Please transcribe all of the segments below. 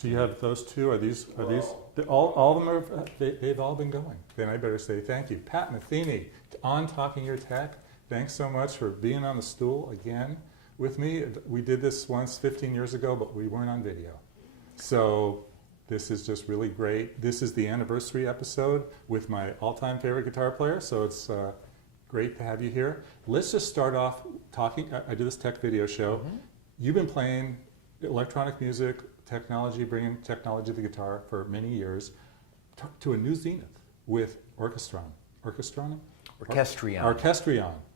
So you have those two. Are these? All of them are. They've all been going. Then I better say thank you, Pat Metheny, on Talking Your Tech. Thanks so much for being on the stool again with me. We did this once 15 years ago, but we weren't on video. So this is just really great. This is the anniversary episode with my all-time favorite guitar player. So it's great to have you here. Let's just start off talking. I do this tech video show. Mm-hmm. You've been playing electronic music, technology, bringing technology to the guitar for many years, to a new zenith with Orchestrion. Orchestrion? Orchestrion.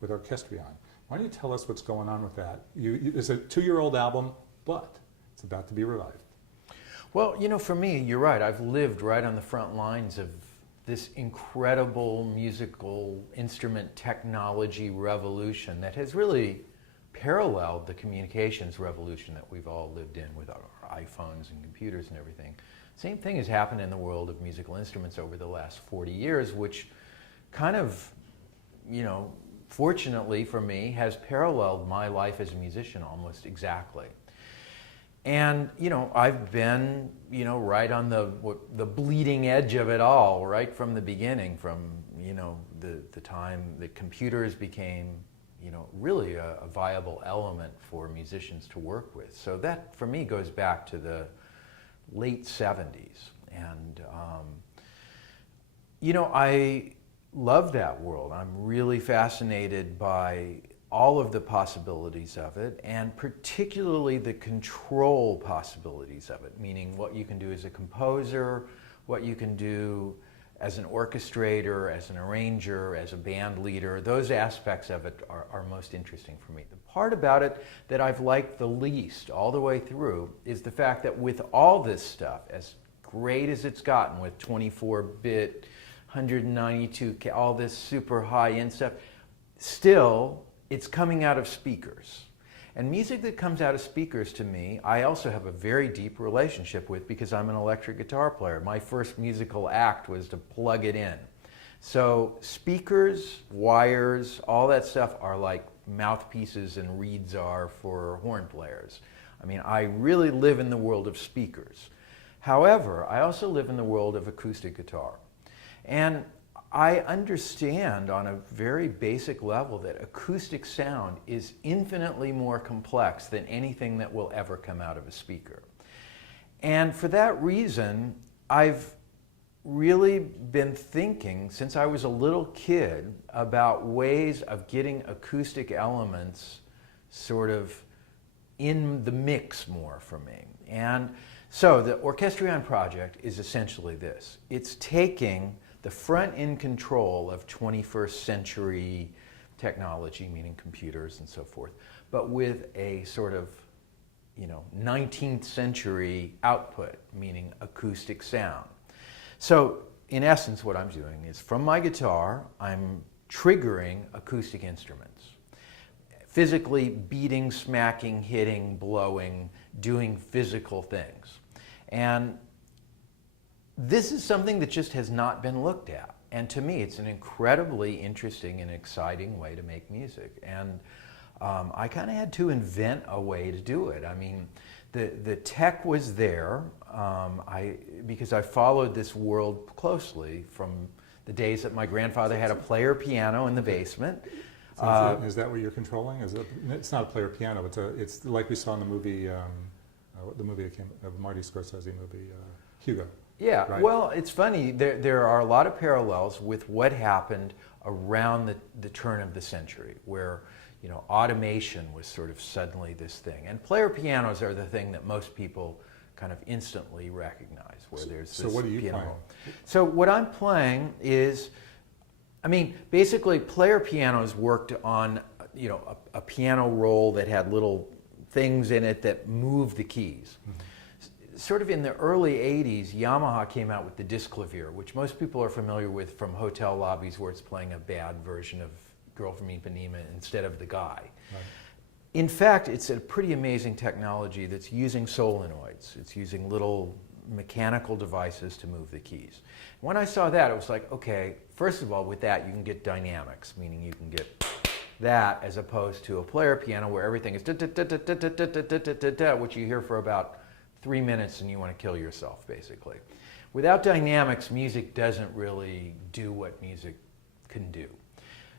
With Orchestrion. Why don't you tell us what's going on with that? It's a 2-year-old album, but it's about to be revived. Well, you know, for me, you're right. I've lived right on the front lines of this incredible musical instrument technology revolution that has really paralleled the communications revolution that we've all lived in with our iPhones and computers and everything. Same thing has happened in the world of musical instruments over the last 40 years, which kind of, you know, fortunately for me, has paralleled my life as a musician almost exactly. And, you know, I've been, you know, right on the bleeding edge of it all, right from the beginning, from, you know, the time that computers became, you know, really a viable element for musicians to work with. So that, for me, goes back to the late 70s. And, you know, I love that world. I'm really fascinated by all of the possibilities of it, and particularly the control possibilities of it, meaning what you can do as a composer, what you can do as an orchestrator, as an arranger, as a band leader. Those aspects of it are most interesting for me. The part about it that I've liked the least all the way through is the fact that with all this stuff, as great as it's gotten with 24-bit, 192K, all this super high-end stuff, still it's coming out of speakers. And music that comes out of speakers, to me, I also have a very deep relationship with because I'm an electric guitar player. My first musical act was to plug it in. So speakers, wires, all that stuff are like mouthpieces and reeds are for horn players. I mean, I really live in the world of speakers. However, I also live in the world of acoustic guitar. And I understand on a very basic level that acoustic sound is infinitely more complex than anything that will ever come out of a speaker. And for that reason, I've really been thinking since I was a little kid about ways of getting acoustic elements sort of in the mix more for me. And so the Orchestrion project is essentially this. It's taking the front-end control of 21st century technology, meaning computers and so forth, but with a sort of, you know, 19th century output, meaning acoustic sound. So in essence, what I'm doing is from my guitar, I'm triggering acoustic instruments, physically beating, smacking, hitting, blowing, doing physical things. And this is something that just has not been looked at. And to me, it's an incredibly interesting and exciting way to make music. And I kind of had to invent a way to do it. I mean, the tech was there because I followed this world closely from the days that my grandfather had a player piano in the basement. So is that what you're controlling? It's not a player piano. It's like we saw in the movie, the movie that came, Marty Scorsese movie, Hugo. Yeah, right. Well, it's funny. There are a lot of parallels with what happened around the turn of the century, where, you know, automation was sort of suddenly this thing. And player pianos are the thing that most people kind of instantly recognize, where there's this So what are you piano. playing? So what I'm playing is, I mean, basically player pianos worked on, you know, a piano roll that had little things in it that moved the keys. Mm-hmm. Sort of in the early 80s, Yamaha came out with the disc clavier, which most people are familiar with from hotel lobbies where it's playing a bad version of Girl from Ipanema instead of the guy. Right. In fact, it's a pretty amazing technology that's using solenoids. It's using little mechanical devices to move the keys. When I saw that, it was like, okay, first of all, with that you can get dynamics, meaning you can get that as opposed to a player piano where everything is da-da-da-da-da-da-da-da-da-da, which you hear for about 3 minutes and you want to kill yourself, basically. Without dynamics, music doesn't really do what music can do.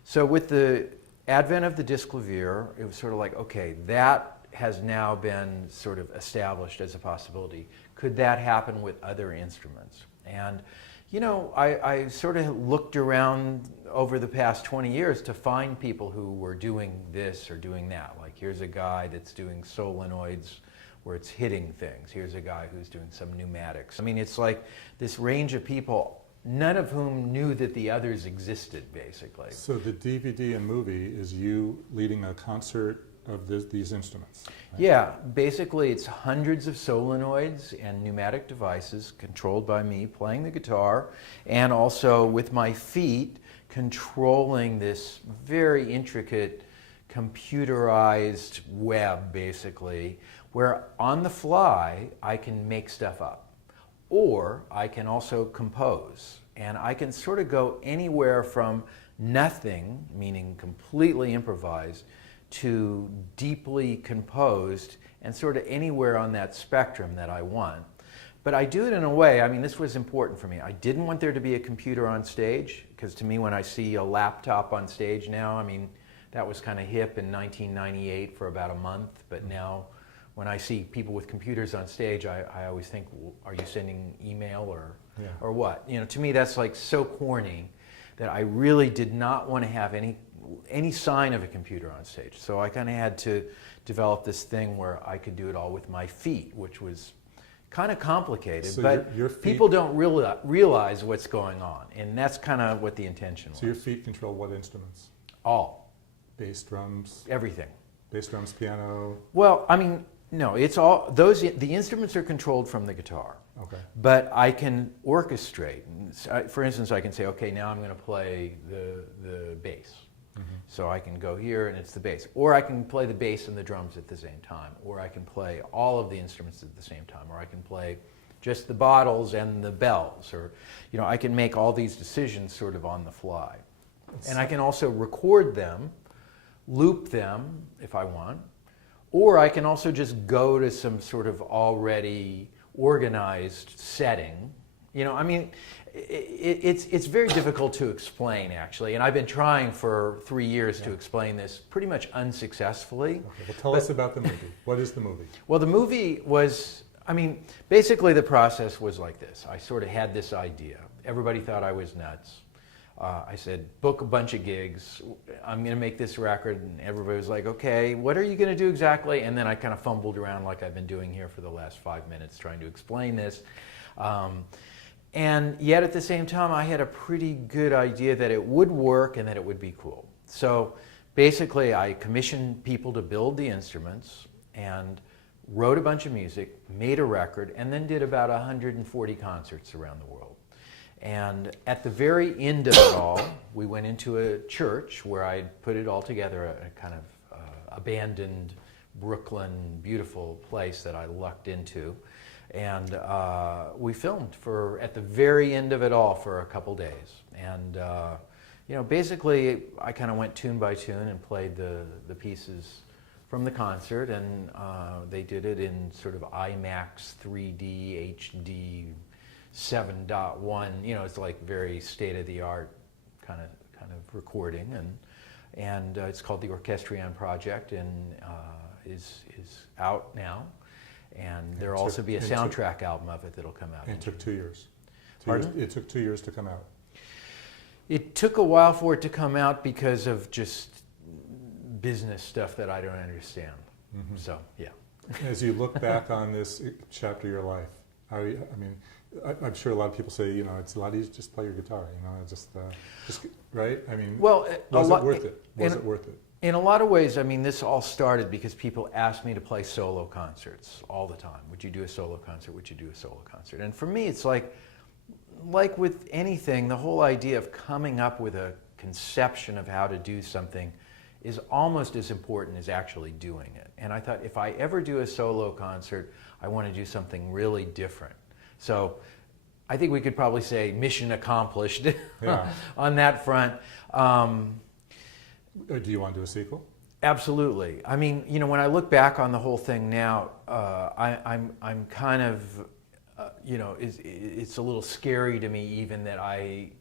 So with the advent of the disc clavier, it was sort of like, okay, that has now been sort of established as a possibility. Could that happen with other instruments? And you know, I sort of looked around over the past 20 years to find people who were doing this or doing that. Like, here's a guy that's doing solenoids where it's hitting things. Here's a guy who's doing some pneumatics. I mean, it's like this range of people, none of whom knew that the others existed, basically. So the DVD and movie is you leading a concert of these instruments, right? Yeah, basically it's hundreds of solenoids and pneumatic devices controlled by me playing the guitar, and also with my feet controlling this very intricate computerized web, basically, where on the fly I can make stuff up, or I can also compose, and I can sort of go anywhere from nothing, meaning completely improvised, to deeply composed, and sort of anywhere on that spectrum that I want. But I do it in a way, I mean, this was important for me. I didn't want there to be a computer on stage, because to me when I see a laptop on stage now, I mean, that was kind of hip in 1998 for about a month, but now when I see people with computers on stage, I always think, well, are you sending email or what? You know, to me that's like so corny that I really did not want to have any sign of a computer on stage. So I kind of had to develop this thing where I could do it all with my feet, which was kind of complicated, so but your feet, people don't realize what's going on, and that's kind of what the intention was. So your feet control what instruments? All. Bass, drums? Everything. Bass, drums, piano? Well, I mean, no, it's all, the instruments are controlled from the guitar. Okay. But I can orchestrate. For instance, I can say, okay, now I'm going to play the bass. Mm-hmm. So I can go here and it's the bass. Or I can play the bass and the drums at the same time. Or I can play all of the instruments at the same time. Or I can play just the bottles and the bells. Or, you know, I can make all these decisions sort of on the fly. And I can also record them, loop them if I want. Or I can also just go to some sort of already organized setting. You know, I mean, it's very difficult to explain, actually, and I've been trying for 3 years to explain this pretty much unsuccessfully. Okay, well, tell us about the movie. What is the movie? Well, the movie was, I mean, basically the process was like this. I sort of had this idea. Everybody thought I was nuts. I said, book a bunch of gigs. I'm going to make this record. And everybody was like, okay, what are you going to do exactly? And then I kind of fumbled around like I've been doing here for the last 5 minutes trying to explain this. And yet at the same time, I had a pretty good idea that it would work and that it would be cool. So basically, I commissioned people to build the instruments and wrote a bunch of music, made a record, and then did about 140 concerts around the world. And at the very end of it all, we went into a church where I'd put it all together, a kind of abandoned Brooklyn, beautiful place that I lucked into. And we filmed at the very end of it all for a couple days. And, you know, basically I kind of went tune by tune and played the pieces from the concert, and they did it in sort of IMAX 3D HD 7.1, you know, it's like very state-of-the-art kind of recording, and it's called the Orchestrion Project, and is out now, and there'll also be a soundtrack album of it that'll come out. It took 2 years. Pardon? It took 2 years to come out. It took a while for it to come out because of just business stuff that I don't understand. Mm-hmm. So, yeah. As you look back on this chapter of your life, I'm sure a lot of people say, you know, it's a lot easier to just play your guitar, you know, just right? I mean, well, was it worth it? Was it worth it? In a lot of ways, I mean, this all started because people asked me to play solo concerts all the time. Would you do a solo concert? Would you do a solo concert? And for me, it's like with anything, the whole idea of coming up with a conception of how to do something is almost as important as actually doing it. And I thought, if I ever do a solo concert, I want to do something really different. So I think we could probably say mission accomplished on that front. Do you want to do a sequel? Absolutely. I mean, when I look back on the whole thing now, I'm kind of, it's a little scary to me even that I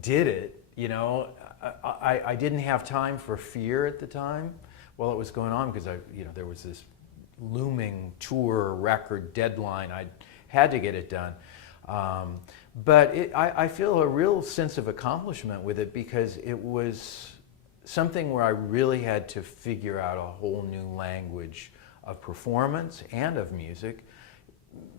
did it. I didn't have time for fear at the time while it was going on because there was this looming tour record deadline. I had to get it done. But I feel a real sense of accomplishment with it because it was something where I really had to figure out a whole new language of performance and of music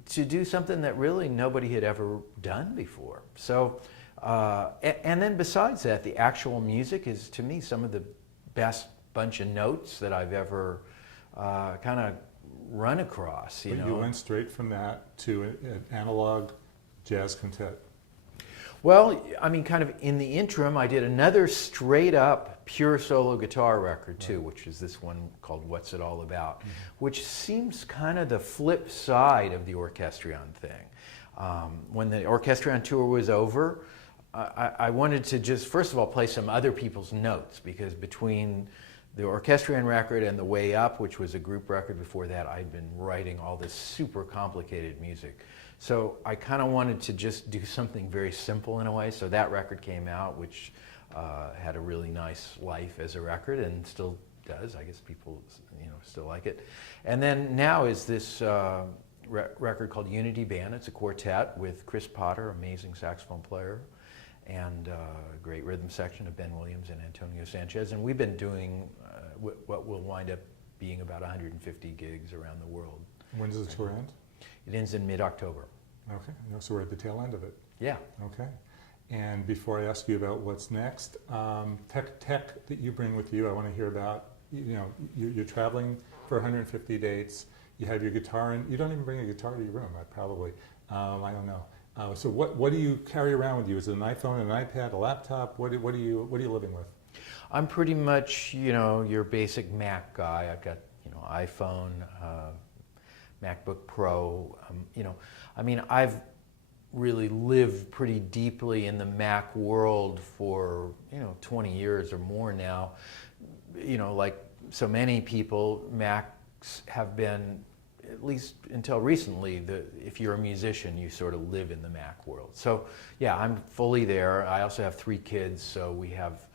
to do something that really nobody had ever done before. So, and then besides that, the actual music is, to me, some of the best bunch of notes that I've ever kind of run across. But you went straight from that to an analog jazz quintet. Well, I mean, kind of in the interim, I did another straight-up pure solo guitar record too, which is this one called What's It All About, which seems kind of the flip side of the Orchestrion thing. When the Orchestrion tour was over, I wanted to just, first of all, play some other people's notes, because between the Orchestrion record and The Way Up, which was a group record before that, I'd been writing all this super complicated music. So I kind of wanted to just do something very simple in a way. So that record came out, which had a really nice life as a record and still does. I guess people still like it. And then now is this record called Unity Band. It's a quartet with Chris Potter, amazing saxophone player, and a great rhythm section of Ben Williams and Antonio Sanchez. And we've been doing what will wind up being about 150 gigs around the world. When does the tour end? It ends in mid-October. Okay, so we're at the tail end of it. Yeah. Okay. And before I ask you about what's next, tech that you bring with you, I want to hear about. You're traveling for 150 dates. You have your guitar in. You don't even bring a guitar to your room. I don't know. So what do you carry around with you? Is it an iPhone, an iPad, a laptop? What are you living with? I'm pretty much your basic Mac guy. I've got iPhone, MacBook Pro. I've really lived pretty deeply in the Mac world for 20 years or more now. Like so many people, Macs have been, at least until recently, if you're a musician, you sort of live in the Mac world. So yeah, I'm fully there. I also have 3 kids, so we have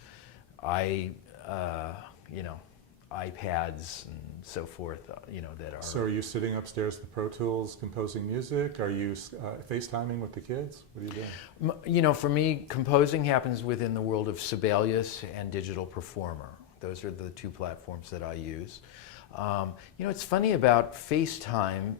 iPads and so forth, that are... So are you sitting upstairs with Pro Tools composing music? Are you FaceTiming with the kids? What are you doing? For me, composing happens within the world of Sibelius and Digital Performer. Those are the 2 platforms that I use. It's funny about FaceTime,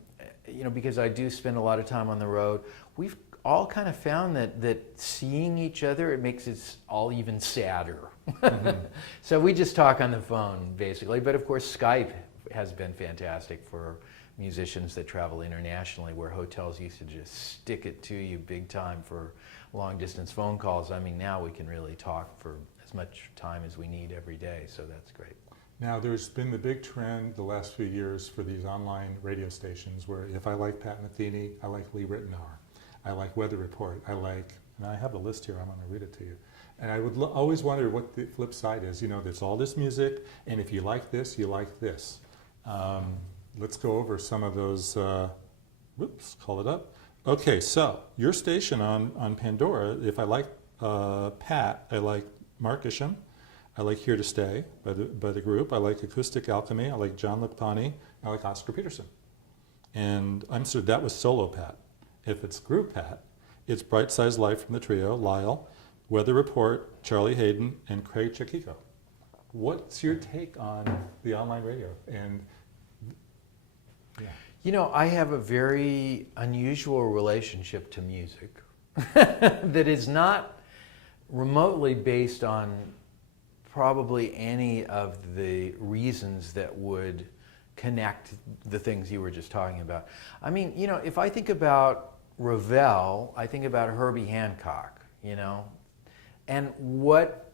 because I do spend a lot of time on the road. We've all kind of found that seeing each other, it makes it all even sadder. Mm-hmm. So we just talk on the phone, basically. But of course, Skype has been fantastic for musicians that travel internationally, where hotels used to just stick it to you big time for long-distance phone calls. I mean, now we can really talk for as much time as we need every day, so that's great. Now, there's been the big trend the last few years for these online radio stations where if I like Pat Metheny, I like Lee Ritenour, I like Weather Report, and I have a list here, I'm going to read it to you. And I would always wonder what the flip side is. There's all this music, and if you like this, you like this. Let's go over some of those. Whoops, call it up. Okay, so your station on Pandora, if I like Pat, I like Mark Isham, I like Here to Stay by the group, I like Acoustic Alchemy, I like John Lipani, I like Oscar Peterson. And I'm sure that was solo Pat. If it's group Pat, it's Bright Size Life from the trio, Lyle, Weather Report, Charlie Hayden, and Craig Chiquico. What's your take on the online radio? And yeah. I have a very unusual relationship to music that is not remotely based on probably any of the reasons that would connect the things you were just talking about. I mean, if I think about Ravel, I think about Herbie Hancock, and what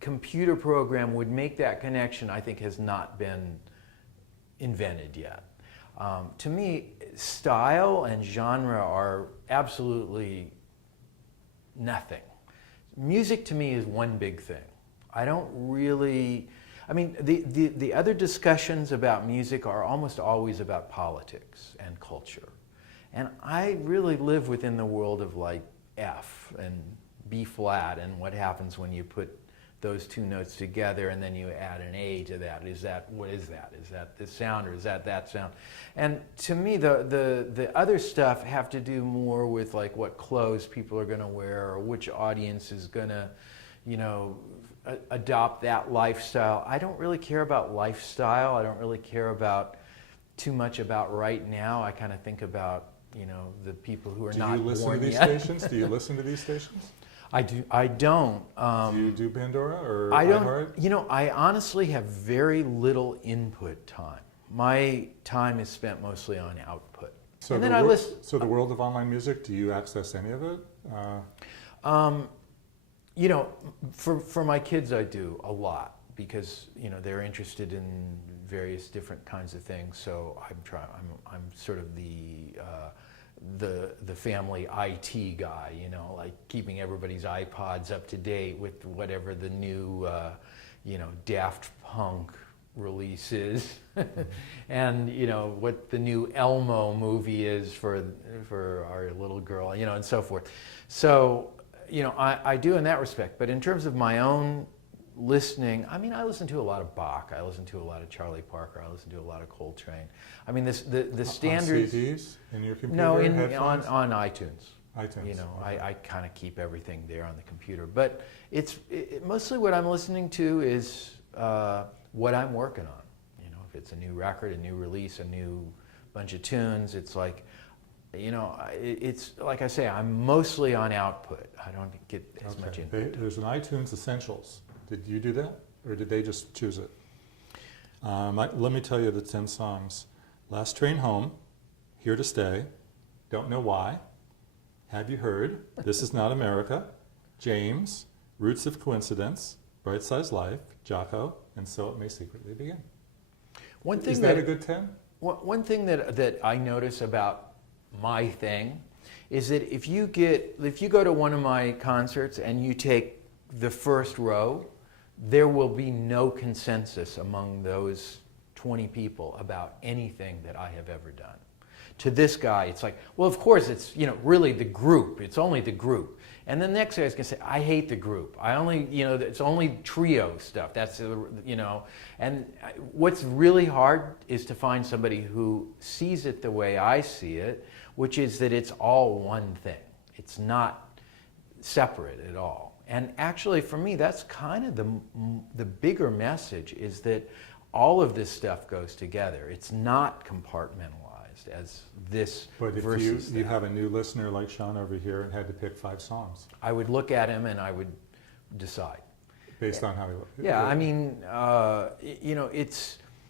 computer program would make that connection, I think, has not been invented yet. To me, style and genre are absolutely nothing. Music to me is one big thing. I don't really, I mean, the other discussions about music are almost always about politics and culture. And I really live within the world of like F and B flat and what happens when you put those two notes together and then you add an A to that. What is that? Is that this sound or is that sound? And to me, the other stuff have to do more with like what clothes people are going to wear or which audience is going to, adopt that lifestyle. I don't really care about lifestyle. I don't really care about too much about right now. I kind of think about, the people who are not born yet. Do you listen to these stations? Do you listen to these stations? I do. I don't. Do you do Pandora or I don't. iHeart? I honestly have very little input time. My time is spent mostly on output. So and then I listen. So the world of online music, do you access any of it? For my kids, I do a lot because they're interested in various different kinds of things. So I'm sort of the family IT guy, like keeping everybody's iPods up to date with whatever the new, Daft Punk release is, and what the new Elmo movie is for our little girl, and so forth. So, I do in that respect. But in terms of my own listening, I listen to a lot of Bach. I listen to a lot of Charlie Parker. I listen to a lot of Coltrane. The standards. On CDs in your computer? No, on iTunes. iTunes. I kind of keep everything there on the computer. But it's mostly what I'm listening to is what I'm working on. If it's a new record, a new release, a new bunch of tunes, it's like, it's like I say, I'm mostly on output. I don't get as much input. There's an iTunes Essentials. Did you do that, or did they just choose it? Let me tell you the 10 songs. Last Train Home, Here to Stay, Don't Know Why, Have You Heard, This Is Not America, James, Roots of Coincidence, Bright Size Life, Jocko, and So It May Secretly Begin. Is that a good 10? One thing that I notice about my thing is that if you go to one of my concerts and you take the first row, there will be no consensus among those 20 people about anything that I have ever done. To this guy, it's like, well, of course, it's really the group. It's only the group. And the next guy is going to say, I hate the group. It's only trio stuff. That's And what's really hard is to find somebody who sees it the way I see it, which is that it's all one thing. It's not separate at all. And actually, for me, that's kind of the bigger message, is that all of this stuff goes together. It's not compartmentalized as this but versus if you have a new listener like Sean over here and had to pick 5 songs. I would look at him and I would decide. Based on how he looked? Yeah,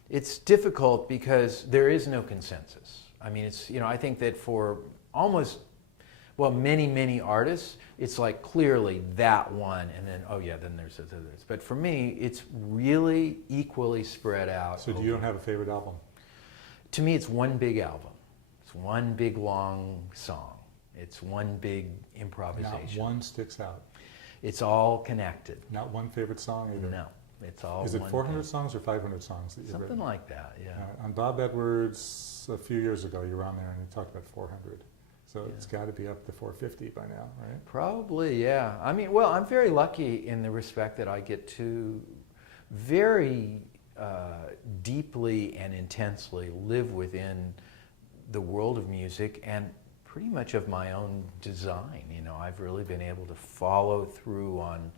it's difficult because there is no consensus. I think that for many artists, it's like clearly that one, and then, then there's others. But for me, it's really equally spread out. So you don't have a favorite album? To me, it's one big album. It's one big long song. It's one big improvisation. Not one sticks out? It's all connected. Not one favorite song either? No. It's all. Is it 400 songs or 500 songs that you've written? Something like that, yeah. On Bob Edwards, a few years ago, you were on there and you talked about 400. So it's got to be up to 450 by now, right? Probably, yeah. I'm very lucky in the respect that I get to very deeply and intensely live within the world of music and pretty much of my own design. I've really been able to follow through on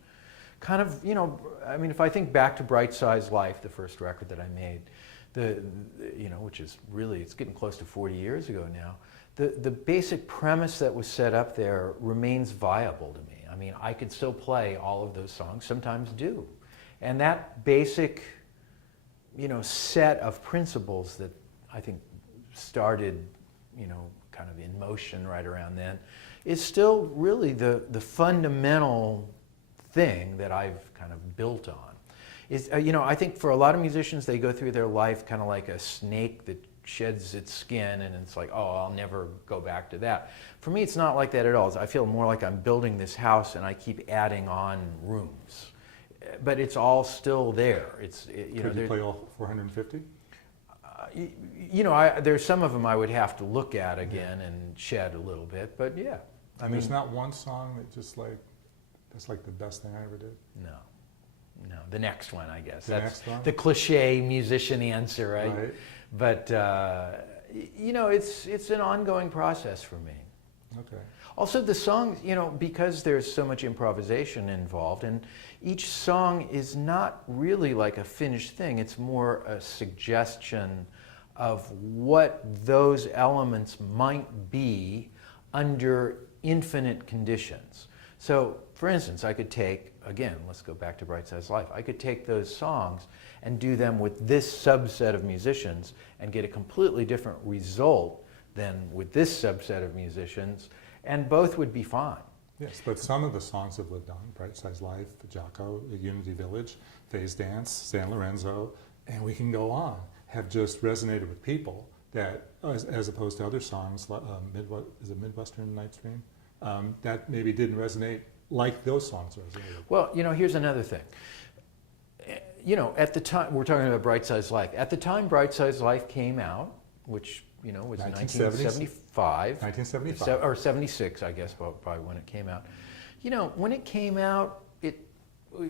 kind of, if I think back to Bright Size Life, the first record that I made, which is really, it's getting close to 40 years ago now. The basic premise that was set up there remains viable to me. I could still play all of those songs, sometimes do. And that basic, set of principles that I think started, kind of in motion right around then, is still really the fundamental thing that I've kind of built on. I think for a lot of musicians, they go through their life kind of like a snake that sheds its skin and it's like, oh, I'll never go back to that. For me, it's not like that at all. I feel more like I'm building this house and I keep adding on rooms. but it's all still there. Could you play all 450? There's some of them I would have to look at again and shed a little bit, but yeah. There's not one song that that's like the best thing I ever did? No. The next one, I guess. Next one? The cliche musician answer, right? Right. But, it's an ongoing process for me. Okay. Also, the songs, because there's so much improvisation involved, and each song is not really like a finished thing. It's more a suggestion of what those elements might be under infinite conditions. So, for instance, I could take, again, let's go back to Bright Size Life. I could take those songs and do them with this subset of musicians and get a completely different result than with this subset of musicians, and both would be fine. Yes, but some of the songs have lived on. Bright Size Life, Jocko, Unity Village, Phase Dance, San Lorenzo, and we can go on, have just resonated with people that, as opposed to other songs, Midwestern Night's Dream, that maybe didn't resonate like those songs resonated. Well, here's another thing. At the time, we're talking about Bright Size Life. At the time Bright Size Life came out, which, was 1975. 1975. Or 76, I guess, by when it came out. When it came out, it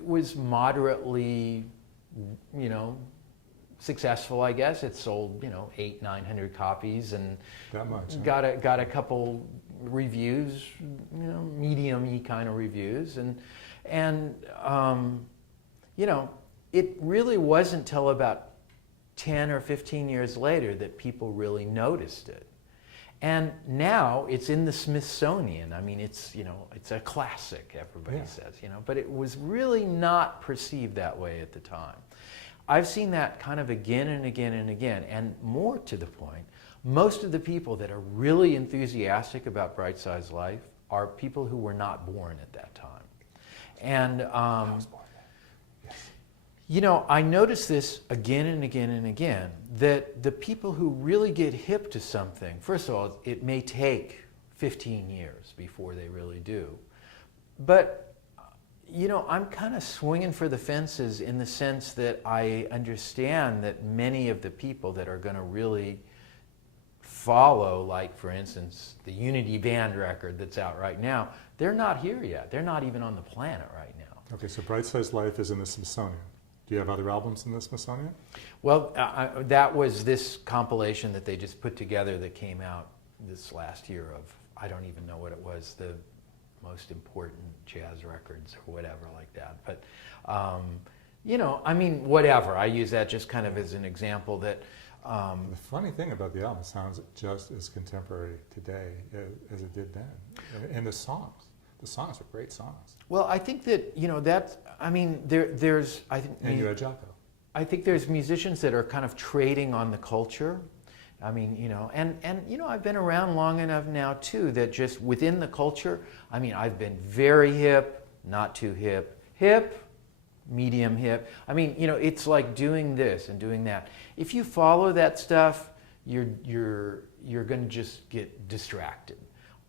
was moderately, successful, I guess. It sold, 800-900 copies and that much, huh? got a couple reviews, medium-y kind of reviews, and it really wasn't till about 10 or 15 years later that people really noticed it. And now it's in the Smithsonian. I mean, it's a classic, everybody says, but it was really not perceived that way at the time. I've seen that kind of again and again and again, and more to the point, most of the people that are really enthusiastic about Bright Size Life are people who were not born at that time. And I was born then. Yes. I notice this again and again and again, that the people who really get hip to something, first of all, it may take 15 years before they really do. But, I'm kind of swinging for the fences in the sense that I understand that many of the people that are going to really follow, like, for instance, the Unity Band record that's out right now, they're not here yet. They're not even on the planet right now. Okay, so Bright Size Life is in the Smithsonian. Do you have other albums in the Smithsonian? Well, that was this compilation that they just put together that came out this last year of, I don't even know what it was, the most important jazz records or whatever like that. But, whatever. I use that just kind of as an example that... the funny thing about the album, it sounds just as contemporary today as it did then. And the songs are great songs. Well, I think that, there's... And you had Jocko. I think there's musicians that are kind of trading on the culture. I've been around long enough now, too, that just within the culture, I've been very hip, not too hip, medium hip. It's like doing this and doing that. If you follow that stuff, you're going to just get distracted.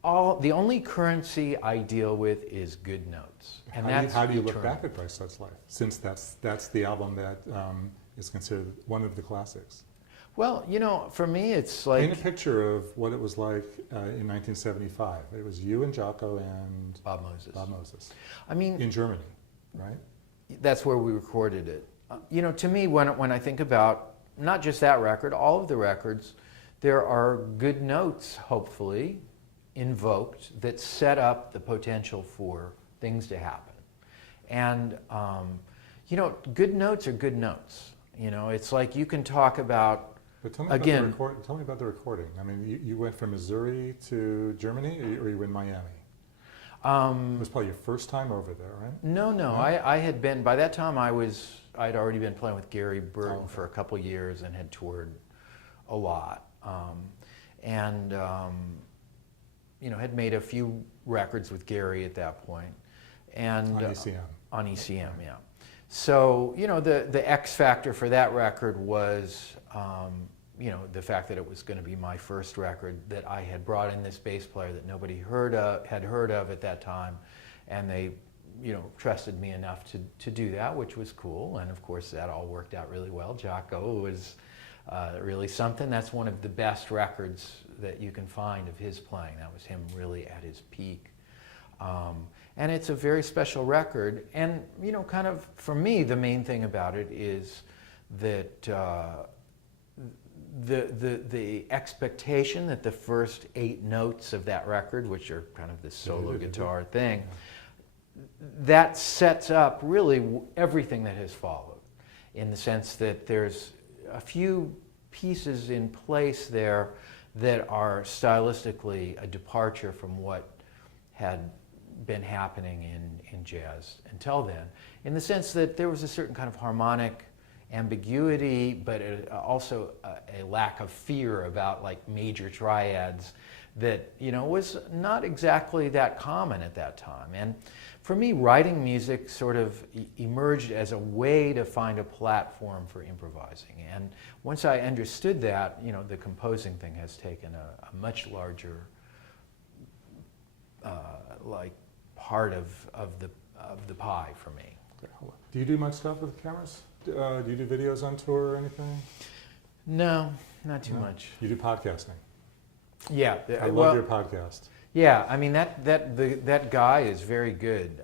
The only currency I deal with is good notes. And how do you look back at Bright Size Life, since that's the album that is considered one of the classics? Well, for me, it's like... Paint a picture of what it was like in 1975. It was you and Jocko and... Bob Moses. In Germany, right? That's where we recorded it. To me, when I think about not just that record, all of the records, there are good notes, hopefully, invoked that set up the potential for things to happen. And, good notes are good notes. It's like you can talk about... But tell me about the recording. You went from Missouri to Germany, or you were in Miami? It was probably your first time over there, right? No. I had been, by that time I'd already been playing with Gary Burton for a couple years and had toured a lot. Had made a few records with Gary at that point. And, on ECM. On ECM, yeah. So, the X factor for that record was, the fact that it was going to be my first record, that I had brought in this bass player that nobody had heard of at that time, and they trusted me enough to do that, which was cool. And of course, that all worked out really well. Jocko was really something. That's one of the best records that you can find of his playing. That was him really at his peak. And it's a very special record. And, kind of, for me, the main thing about it is that the expectation that the first 8 notes of that record, which are kind of this solo guitar thing, that sets up really everything that has followed, in the sense that there's a few pieces in place there that are stylistically a departure from what had been happening in jazz until then, in the sense that there was a certain kind of harmonic ambiguity, but also a lack of fear about like major triads that was not exactly that common at that time. And for me, writing music sort of emerged as a way to find a platform for improvising. And once I understood that, the composing thing has taken a much larger part of the pie for me. Do you do much stuff with cameras? Do you do videos on tour or anything? No, not too much. You do podcasting. Yeah, I love your podcast. Yeah, I mean that guy is very good.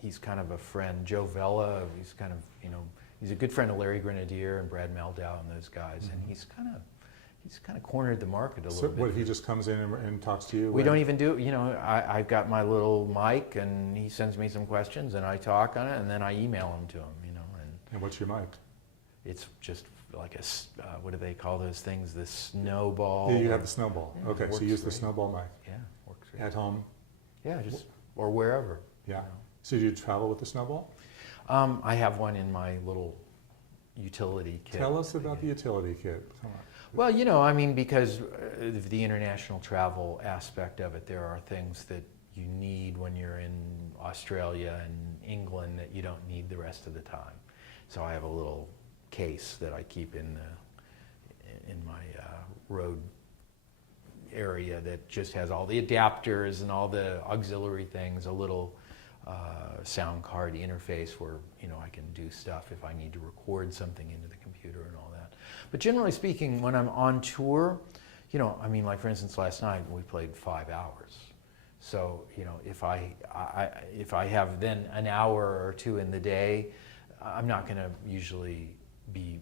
He's kind of a friend, Joe Vella. He's kind of he's a good friend of Larry Grenadier and Brad Meldau and those guys, and he's kind of cornered the market a little bit. So what, he just comes in and talks to you? We don't even do, I've got my little mic, and he sends me some questions, and I talk on it, and then I email them to him, And what's your mic? It's just like what do they call those things? The snowball. Yeah, you have the snowball. Yeah, okay, so you use the snowball mic. Yeah, works great. At home? Yeah, or wherever. Yeah. So do you travel with the snowball? I have one in my little utility kit. Tell us about the utility kit. Come on. Well, because of the international travel aspect of it, there are things that you need when you're in Australia and England that you don't need the rest of the time. So I have a little case that I keep in my road area that just has all the adapters and all the auxiliary things, a little sound card interface where I can do stuff if I need to record something into the computer and all that. But generally speaking, when I'm on tour, like for instance last night we played 5 hours. So if I have then an hour or 2 in the day, I'm not going to usually be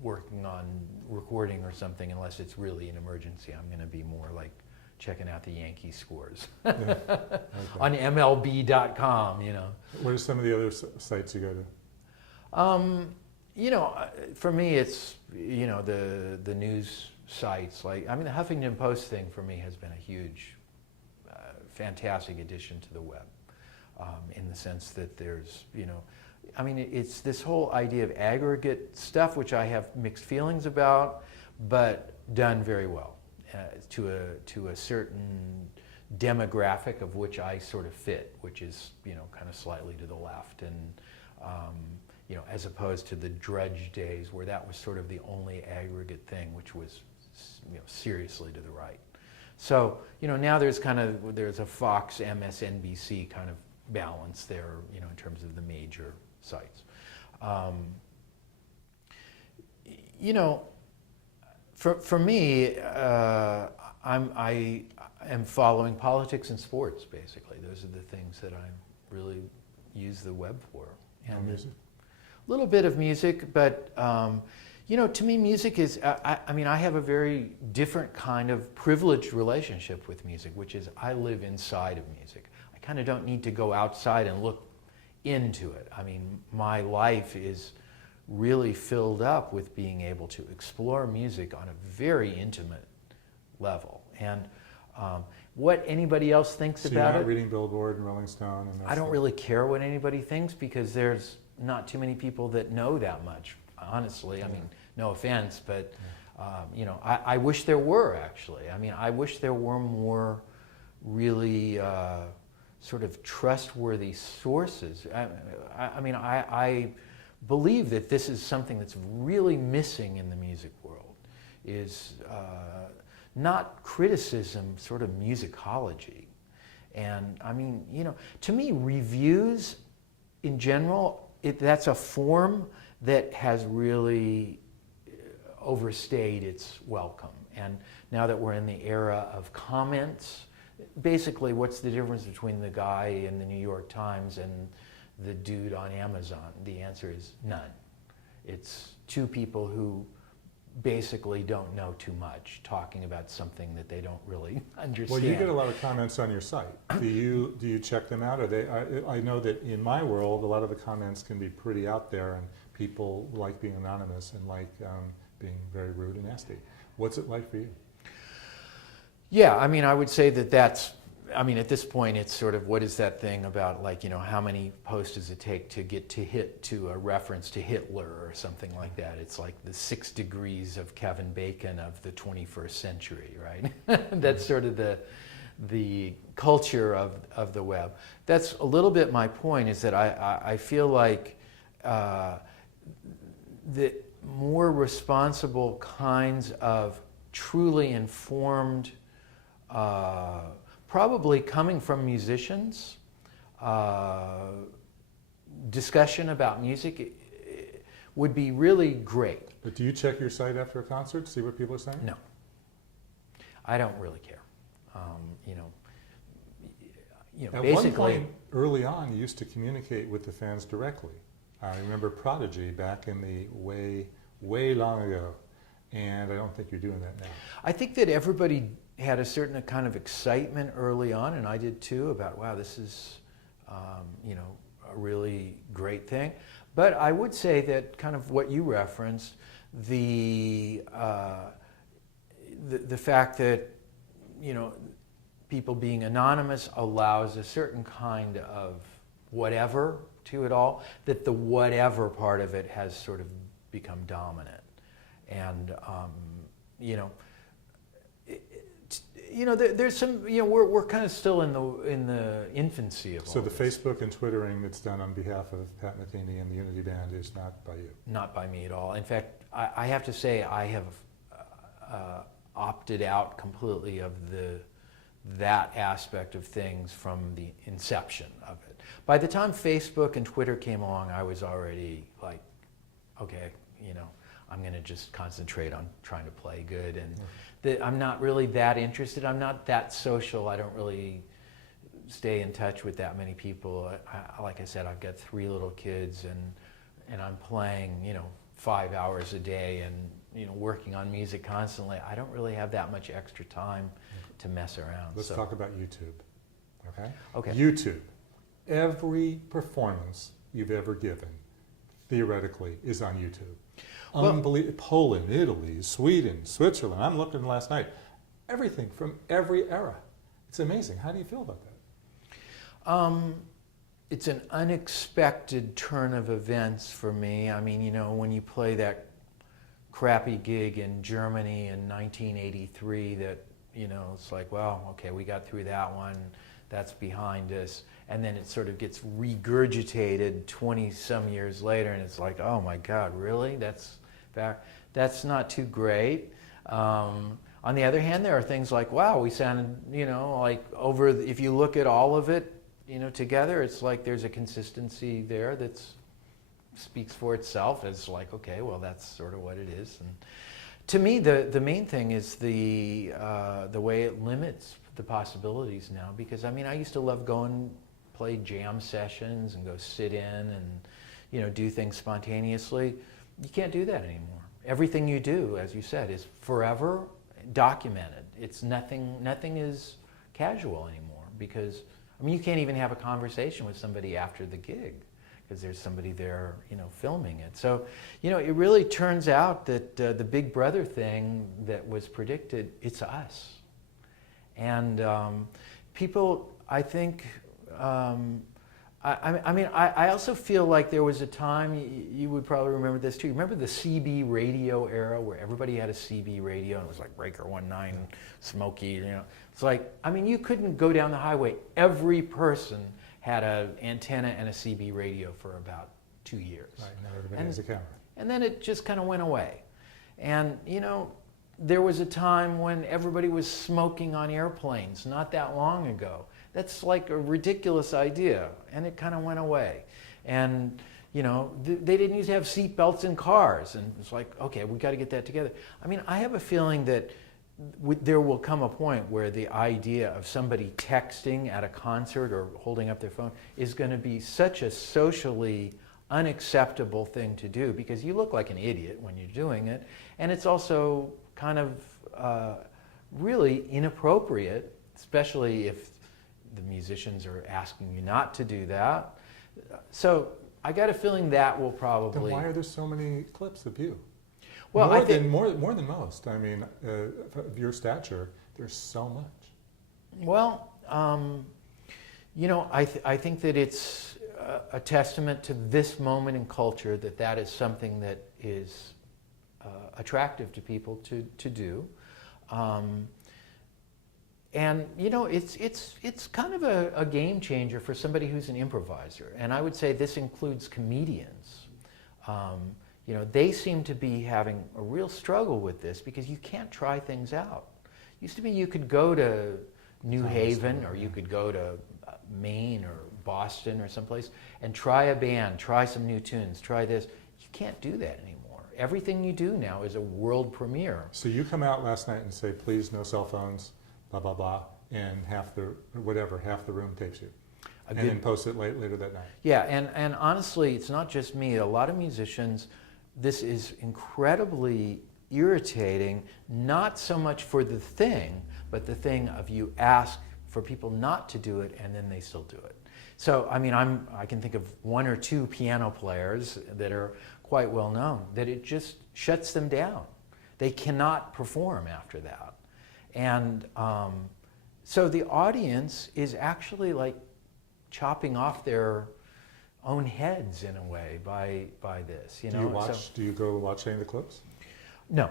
working on recording or something unless it's really an emergency. I'm going to be more like checking out the Yankee scores on MLB.com. What are some of the other sites you go to? For me, it's the news sites. The Huffington Post thing for me has been a huge, fantastic addition to the web, in the sense that there's it's this whole idea of aggregate stuff, which I have mixed feelings about, but done very well to a certain demographic of which I sort of fit, which is kind of slightly to the left, and as opposed to the Drudge days where that was sort of the only aggregate thing, which was seriously to the right. So now there's a Fox, MSNBC kind of balance there, in terms of the major sites. For me, I am following politics and sports, basically. Those are the things that I really use the web for. And music? A little bit of music, but to me music is, I have a very different kind of privileged relationship with music, which is I live inside of music. I kind of don't need to go outside and look into it. My life is really filled up with being able to explore music on a very intimate level. And what anybody else thinks about it... So you're not reading Billboard and Rolling Stone? And I don't really care what anybody thinks, because there's not too many people that know that much, honestly. Yeah. No offense, but I wish there were, actually. I wish there were more really sort of trustworthy sources. I believe that this is something that's really missing in the music world, is not criticism, sort of musicology. And I mean, to me, reviews in general, that's a form that has really overstayed its welcome. And now that we're in the era of comments, basically what's the difference between the guy in the New York Times and the dude on Amazon? The answer is none. It's two people who basically don't know too much talking about something that they don't really understand. Well, you get a lot of comments on your site. Do you check them out? I know that in my world, a lot of the comments can be pretty out there, and people like being anonymous and like being very rude and nasty. What's it like for you? Yeah, I mean, I would say at this point, it's sort of, what is that thing about, like, how many posts does it take to get to a reference to Hitler or something like that? It's like the 6 degrees of Kevin Bacon of the 21st century, right? That's sort of the culture of the web. That's a little bit my point, is that I feel like the more responsible kinds of truly informed, probably coming from musicians, discussion about music would be really great. But do you check your site after a concert to see what people are saying? No. I don't really care. At basically, one point, early on, you used to communicate with the fans directly. I remember Prodigy back in the way long ago, and I don't think you're doing that now. I think that everybody had a certain kind of excitement early on, and I did too, about, wow, this is a really great thing. But I would say that kind of what you referenced, the fact that people being anonymous allows a certain kind of whatever to it all, that the whatever part of it has sort of become dominant. And there's some, we're kind of still in the infancy of So all the this. Facebook and Twittering that's done on behalf of Pat Metheny and the Unity Band is not by you? Not by me at all. In fact, I have to say I have opted out completely of that aspect of things from the inception of it. By the time Facebook and Twitter came along, I was already like, okay, I'm going to just concentrate on trying to play good, and I'm not really that interested. I'm not that social. I don't really stay in touch with that many people. Like I said, I've got 3 little kids, and I'm playing, 5 hours a day, and working on music constantly. I don't really have that much extra time to mess around. Let's talk about YouTube. Okay. Okay. YouTube. Every performance you've ever given, theoretically, is on YouTube. Well, Unbelievable. Poland, Italy, Sweden, Switzerland. I'm looking last night. Everything from every era. It's amazing. How do you feel about that? It's an unexpected turn of events for me. I mean, when you play that crappy gig in Germany in 1983, that, it's like, well, okay, we got through that one. That's behind us. And then it sort of gets regurgitated 20-some years later, and it's like, oh my God, really? That's not too great. On the other hand, there are things like, wow, we sounded, if you look at all of it, together, it's like there's a consistency there that speaks for itself. It's like, okay, well, that's sort of what it is. And to me, the main thing is the way it limits the possibilities now, because I used to love going, play jam sessions and go sit in and do things spontaneously. You can't do that anymore. Everything you do, as you said, is forever documented. It's nothing is casual anymore, because you can't even have a conversation with somebody after the gig because there's somebody there, filming it. So, it really turns out that the Big Brother thing that was predicted, it's us. And people, I think, I also feel like there was a time, you would probably remember this too. Remember the CB radio era where everybody had a CB radio and it was like Breaker 19, Smokey, It's like, you couldn't go down the highway. Every person had an antenna and a CB radio for about 2 years. Right, now everybody has a camera. And then it just kind of went away. And, there was a time when everybody was smoking on airplanes not that long ago. That's like a ridiculous idea, and it kind of went away. And you know, they didn't used to have seat belts in cars, and it's like, okay, we got to get that together. I mean, I have a feeling that there will come a point where the idea of somebody texting at a concert or holding up their phone is going to be such a socially unacceptable thing to do, because you look like an idiot when you're doing it, and it's also kind of really inappropriate, especially if the musicians are asking you not to do that. So I got a feeling that will probably... Then why are there so many clips of you? Well, more I think more than most. I mean, of your stature, there's so much. Well, you know, I think that it's a testament to this moment in culture that that is something that is attractive to people to do. And you know, it's kind of a game changer for somebody who's an improviser. And I would say this includes comedians. You know, they seem to be having a real struggle with this because you can't try things out. Used to be you could go to New Haven, or you could go to Maine or Boston or someplace and try a band, try some new tunes, try this. You can't do that anymore. Everything you do now is a world premiere. So you come out last night and say, please, no cell phones, blah, blah, blah, and half the room tapes you. And then post it later that night. Yeah, and honestly, it's not just me. A lot of musicians, this is incredibly irritating, not so much for the thing, but the thing of you ask for people not to do it and then they still do it. So, I mean, I can think of one or two piano players that are quite well known, that it just shuts them down. They cannot perform after that. And so the audience is actually like chopping off their own heads in a way by this. You know? Do you go watch any of the clips? No.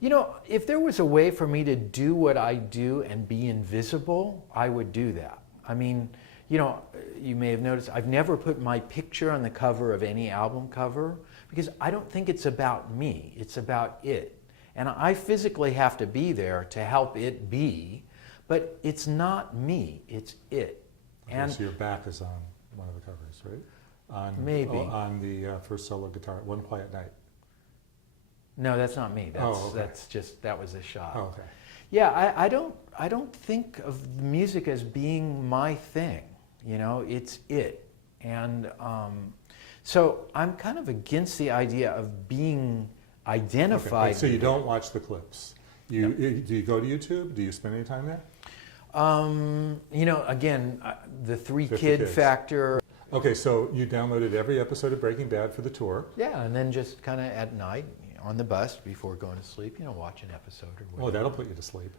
You know, if there was a way for me to do what I do and be invisible, I would do that. I mean, you know, you may have noticed I've never put my picture on the cover of any album cover because I don't think it's about me. It's about it. And I physically have to be there to help it be, but it's not me, it's it. Okay, and so your back is on one of the covers, right? Maybe. On the first solo guitar, One Quiet Night. No, that's not me. Okay. That's just, that was a shot. Oh, okay. Yeah, I don't think of the music as being my thing. You know, it's it. And so I'm kind of against the idea of being identified. Okay. So you don't watch the clips. Do you go to YouTube? Do you spend any time there? You know, again, the 50 kid kids. Factor. Okay, so you downloaded every episode of Breaking Bad for the tour. Yeah, and then just kind of at night, on the bus before going to sleep, you know, watch an episode or whatever. Oh, that'll put you to sleep.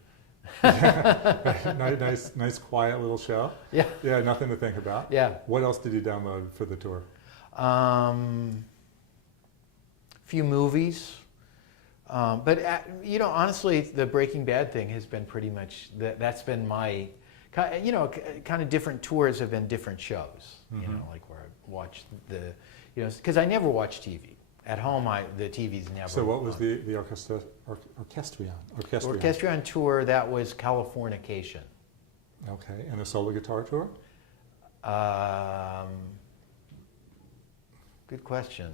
nice, quiet little show. Yeah. Yeah, nothing to think about. Yeah. What else did you download for the tour? Few movies. But, you know, honestly, the Breaking Bad thing has been pretty much, that's been my, you know, kind of different tours have been different shows. You know, like where I watch the, you know, because I never watch TV. At home, the TV's never. So what was the orchestrion? Orchestrion tour, that was Californication. Okay, and the solo guitar tour? Good question.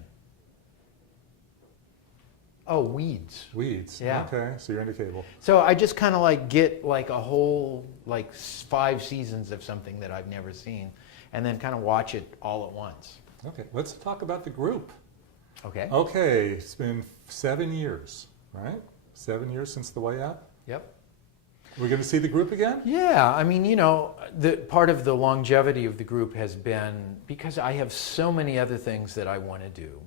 Oh, Weeds. Weeds. Yeah. Okay, so you're into cable. So I just kind of like get like a whole, like 5 seasons of something that I've never seen, and then kind of watch it all at once. Okay, let's talk about the group. Okay. Okay, it's been 7 years, right? 7 years since the way out. Yep. We're going to see the group again? Yeah, I mean, you know, the part of the longevity of the group has been because I have so many other things that I want to do,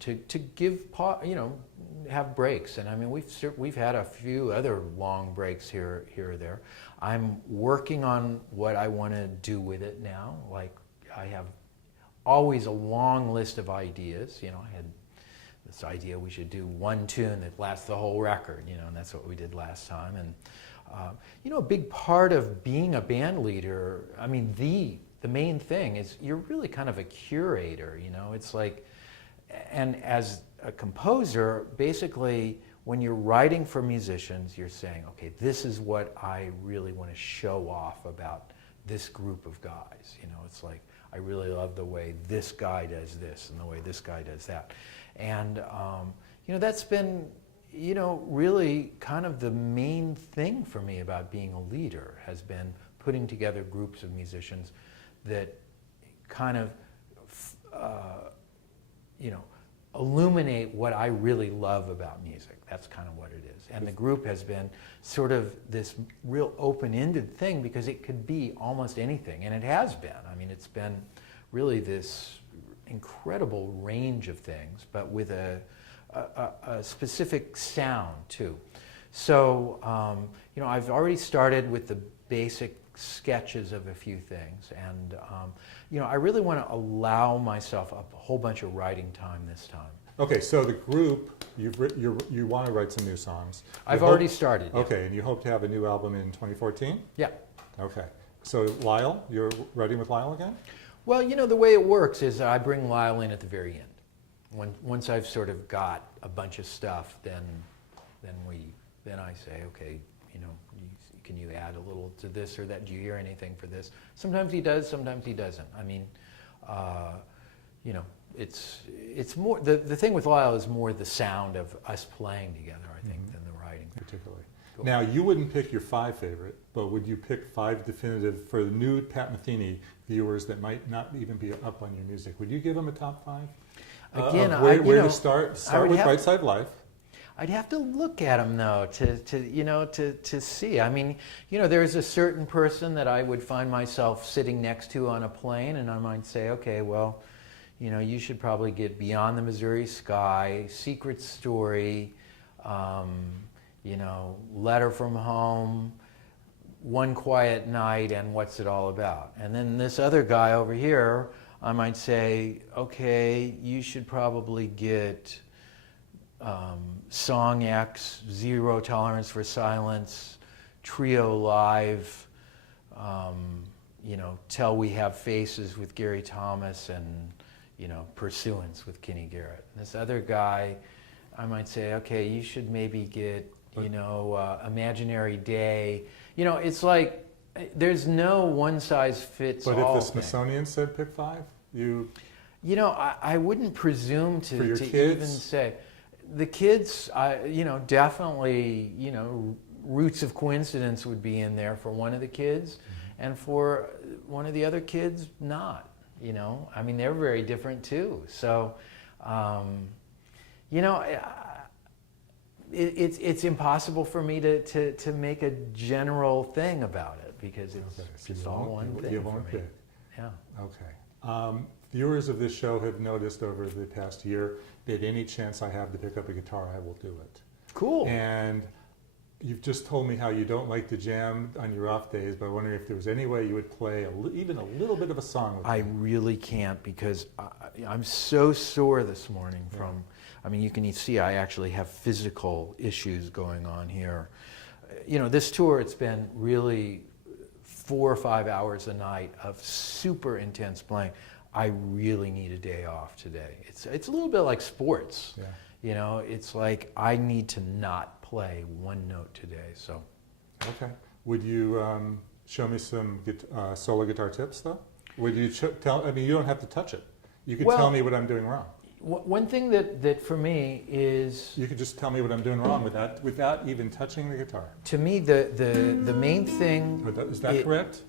to give, you know, have breaks. And I mean, we've had a few other long breaks here or there. I'm working on what I want to do with it now. Like, I have always a long list of ideas. You know, I had this idea we should do one tune that lasts the whole record, you know, and that's what we did last time. And you know, a big part of being a band leader, I mean, the main thing is you're really kind of a curator, you know. It's like, and as a composer, basically when you're writing for musicians, you're saying, okay, this is what I really want to show off about this group of guys. You know, it's like, I really love the way this guy does this and the way this guy does that. And, you know, that's been, you know, really kind of the main thing for me about being a leader, has been putting together groups of musicians that kind of, you know, illuminate what I really love about music. That's kind of what it is. And the group has been sort of this real open-ended thing, because it could be almost anything, and it has been. I mean, it's been really this incredible range of things, but with a specific sound too. So, you know, I've already started with the basic sketches of a few things, and you know, I really want to allow myself a whole bunch of writing time this time. Okay, so the group, you want to write some new songs. I've already started. Yeah. Okay, and you hope to have a new album in 2014? Yeah. Okay, so Lyle, you're writing with Lyle again? Well, you know, the way it works is I bring Lyle in at the very end. Once I've sort of got a bunch of stuff, then I say, okay, you know, can you add a little to this or that? Do you hear anything for this? Sometimes he does, sometimes he doesn't. I mean, you know, it's more, the thing with Lyle is more the sound of us playing together, I think, than the writing. Particularly. Cool. Now, you wouldn't pick your 5 favorite, but would you pick 5 definitive for the new Pat Metheny viewers that might not even be up on your music? Would you give them a top 5? Again, where to start? Start with Right Side Life. I'd have to look at them though to see. I mean, you know, there's a certain person that I would find myself sitting next to on a plane, and I might say, okay, well, you know, you should probably get Beyond the Missouri Sky, Secret Story, you know, Letter from Home, One Quiet Night, and What's It All About. And then this other guy over here, I might say, okay, you should probably get Song X, Zero Tolerance for Silence, Trio Live, you know, Till We Have Faces with Gary Thomas, and, you know, Pursuance with Kenny Garrett. And this other guy, I might say, okay, you should maybe get, you know, Imaginary Day. You know, it's like, there's no one size fits all. But if the Smithsonian said pick 5, you know, I wouldn't presume to even say. The kids, you know, definitely, you know, Roots of Coincidence would be in there for one of the kids, and for one of the other kids, not. You know, I mean, they're very different too. So, you know, it's impossible for me to make a general thing about it, because it's just all one thing for me. Pick. Yeah. Okay. Viewers of this show have noticed over the past year that any chance I have to pick up a guitar, I will do it. Cool. And you've just told me how you don't like to jam on your off days, but I wonder if there was any way you would play even a little bit of a song with me. I really can't, because I'm so sore this morning from, I mean, you can see I actually have physical issues going on here. You know, this tour, it's been really 4 or 5 hours a night of super intense playing. I really need a day off today. It's a little bit like sports. Yeah. You know, it's like I need to not play one note today. So. Okay. Would you show me some solo guitar tips, though? Would you tell? I mean, you don't have to touch it. You could tell me what I'm doing wrong. One thing that for me is, you could just tell me what I'm doing wrong without even touching the guitar. To me, the main thing. Is that correct?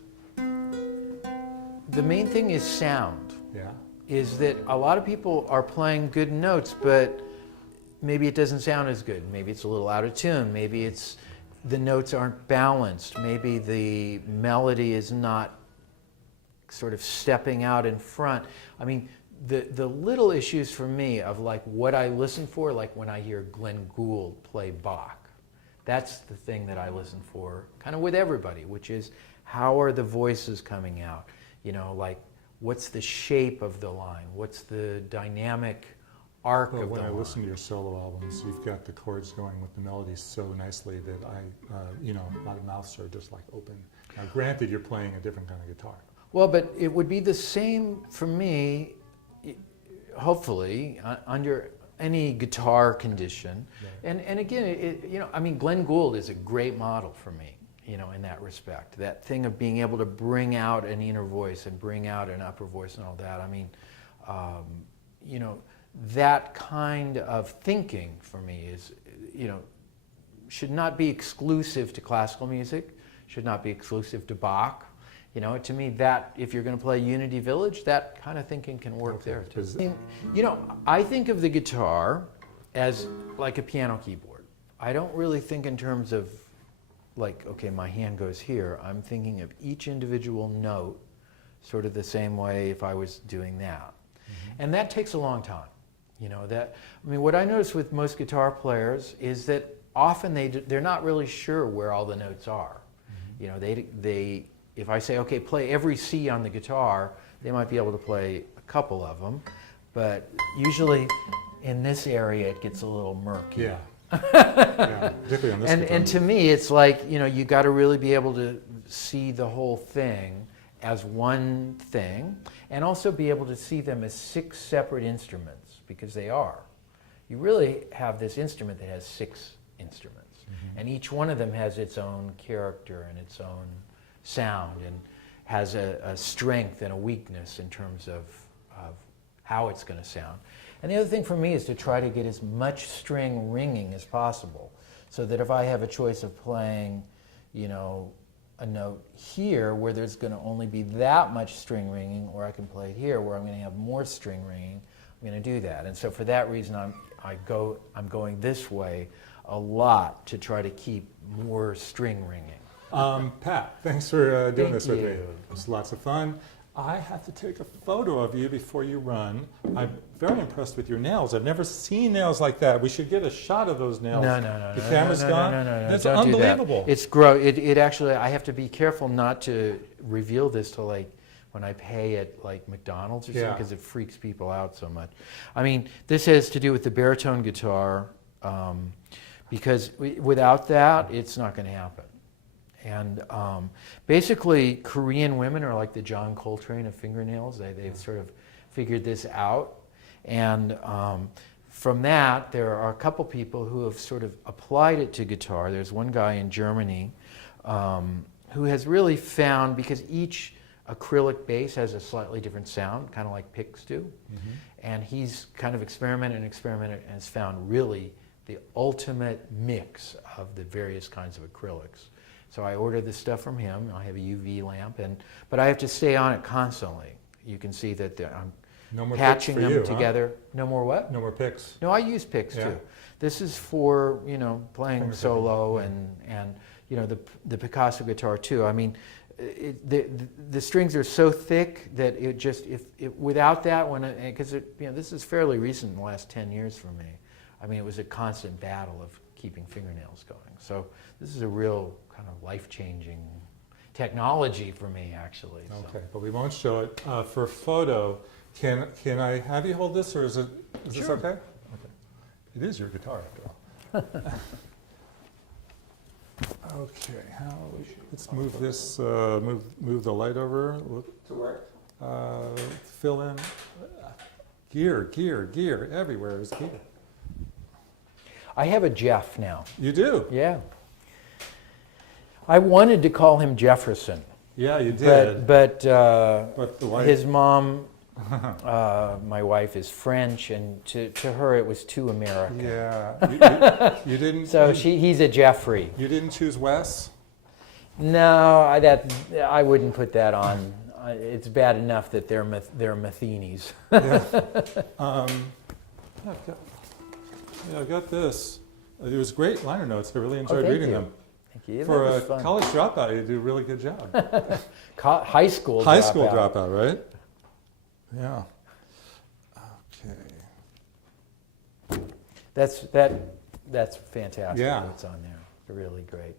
The main thing is sound. Yeah. Is that a lot of people are playing good notes, but maybe it doesn't sound as good. Maybe it's a little out of tune. Maybe it's the notes aren't balanced. Maybe the melody is not sort of stepping out in front. I mean, the little issues for me of like what I listen for, like when I hear Glenn Gould play Bach, that's the thing that I listen for kind of with everybody, which is how are the voices coming out? You know, like what's the shape of the line? What's the dynamic arc of the line? When I listen to your solo albums, you've got the chords going with the melodies so nicely that you know, my mouths are just like open. Now, granted, you're playing a different kind of guitar. Well, but it would be the same for me, hopefully, under any guitar condition. Right. And again, you know, I mean, Glenn Gould is a great model for me, you know, in that respect. That thing of being able to bring out an inner voice and bring out an upper voice and all that. I mean, you know, that kind of thinking for me is, you know, should not be exclusive to classical music, should not be exclusive to Bach. You know, to me, that if you're going to play Unity Village, that kind of thinking can work there too. I mean, you know, I think of the guitar as like a piano keyboard. I don't really think in terms of like, okay, my hand goes here. I'm thinking of each individual note sort of the same way if I was doing that. And that takes a long time. You know, that, I mean, what I notice with most guitar players is that often they're not really sure where all the notes are. You know, they if I say, okay, play every C on the guitar, they might be able to play a couple of them, but usually in this area it gets a little murky. Yeah. Yeah, particularly on this guitar. And to me, it's like, you know, you got to really be able to see the whole thing as one thing, and also be able to see them as 6 separate instruments, because they are. You really have this instrument that has 6 instruments, and each one of them has its own character and its own sound, and has a strength and a weakness in terms of how it's going to sound. And the other thing for me is to try to get as much string ringing as possible, so that if I have a choice of playing, you know, a note here where there's going to only be that much string ringing, or I can play it here where I'm going to have more string ringing, I'm going to do that. And so for that reason, I'm going this way a lot to try to keep more string ringing. Pat, thanks for doing Thank this with me. you. It was lots of fun. I have to take a photo of you before you run. I'm very impressed with your nails. I've never seen nails like that. We should get a shot of those nails. No. The camera's gone? No. That's Don't do that. unbelievable. It's it actually, I have to be careful not to reveal this to, like, when I pay at like McDonald's or something, Yeah. because it freaks people out so much. I mean, this has to do with the baritone guitar, because without that, it's not going to happen. And basically, Korean women are like the John Coltrane of fingernails. They've sort of figured this out. And from that, there are a couple people who have sort of applied it to guitar. There's one guy in Germany who has really found, because each acrylic bass has a slightly different sound, kind of like picks do. And he's kind of experimented and has found really the ultimate mix of the various kinds of acrylics. So I ordered this stuff from him. I have a UV lamp, but I have to stay on it constantly. You can see that I'm No more patching picks for them you, together. No more what? No more picks. No, I use picks Yeah. too. This is for, you know, playing Finger solo picking. and you know, the Picasso guitar too. I mean, the strings are so thick that it just, without that one, because you know, this is fairly recent in the last 10 years for me. I mean, it was a constant battle of keeping fingernails going. So this is a real kind of life-changing technology for me, actually. So. Okay, but we won't show it. For a photo, can I have you hold this, or is this Sure. okay? Okay. It is your guitar, after all. Okay, let's move this, move the light over. To work? Fill in. Gear. Everywhere is gear. I have a Jeff now. You do? Yeah. I wanted to call him Jefferson. Yeah, you did. But But the wife. his mom, my wife, is French, and to her it was too American. Yeah. You didn't. So he's a Jeffrey. You didn't choose Wes. No, I wouldn't put that on. It's bad enough that they're Metheny's. Yeah. I got this. It was great liner notes. I really enjoyed thank reading you. them. Thank you. For That a was fun. college dropout, you do a really good job. High school High school dropout, right? Yeah. Okay. That's fantastic. Yeah. What's on there? They're really great.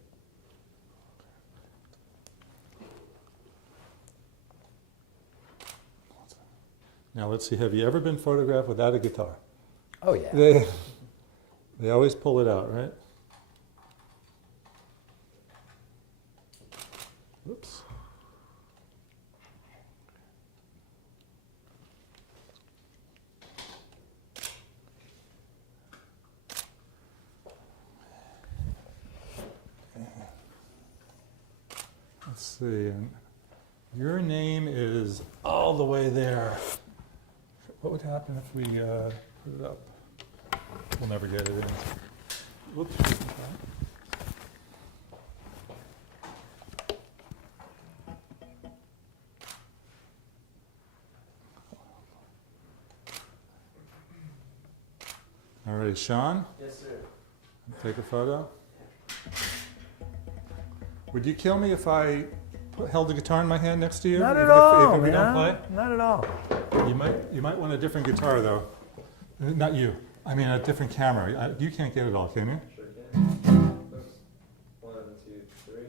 Now let's see. Have you ever been photographed without a guitar? Oh yeah. They always pull it out, right? Oops. Let's see. And your name is all the way there. What would happen if we put it up? We'll never get it in. Whoops. All right, Sean? Yes, sir. Take a photo. Would you kill me if I held the guitar in my hand next to you? Not Even at all. If we don't no, play? Not at all. You might want a different guitar though. Not you. I mean a different camera. You can't get it all, can you? Sure can. Oops. 1, 2, 3.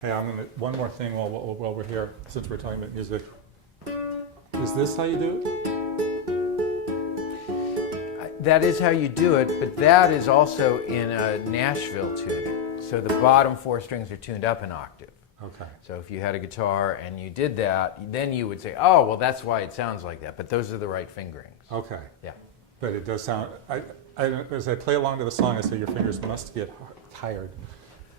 Hey, I'm gonna one more thing while we're here, since we're talking about music. Is this how you do it? That is how you do it, but that is also in a Nashville tuning. So the bottom 4 strings are tuned up an octave. Okay. So if you had a guitar and you did that, then you would say, oh, well, that's why it sounds like that. But those are the right fingerings. Okay. Yeah. But it does sound. As I play along to the song, I say your fingers must get tired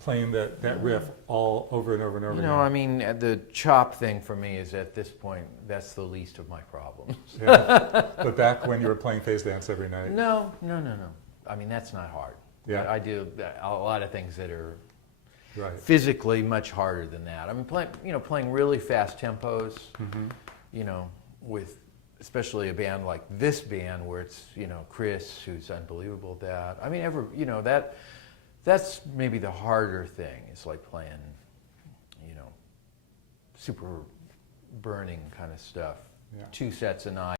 playing that riff all over and over and over You again. know, I mean, the chop thing for me is at this point, that's the least of my problems. Yeah. But back when you were playing phase dance every night. No. I mean, that's not hard. Yeah. I do a lot of things that are Right. physically much harder than that. I mean, playing really fast tempos, Mm-hmm. you know, with especially a band like this band where it's, you know, Chris, who's unbelievable at that. I mean, that's maybe the harder thing. It's like playing, you know, super burning kind of stuff. Yeah. 2 sets a night.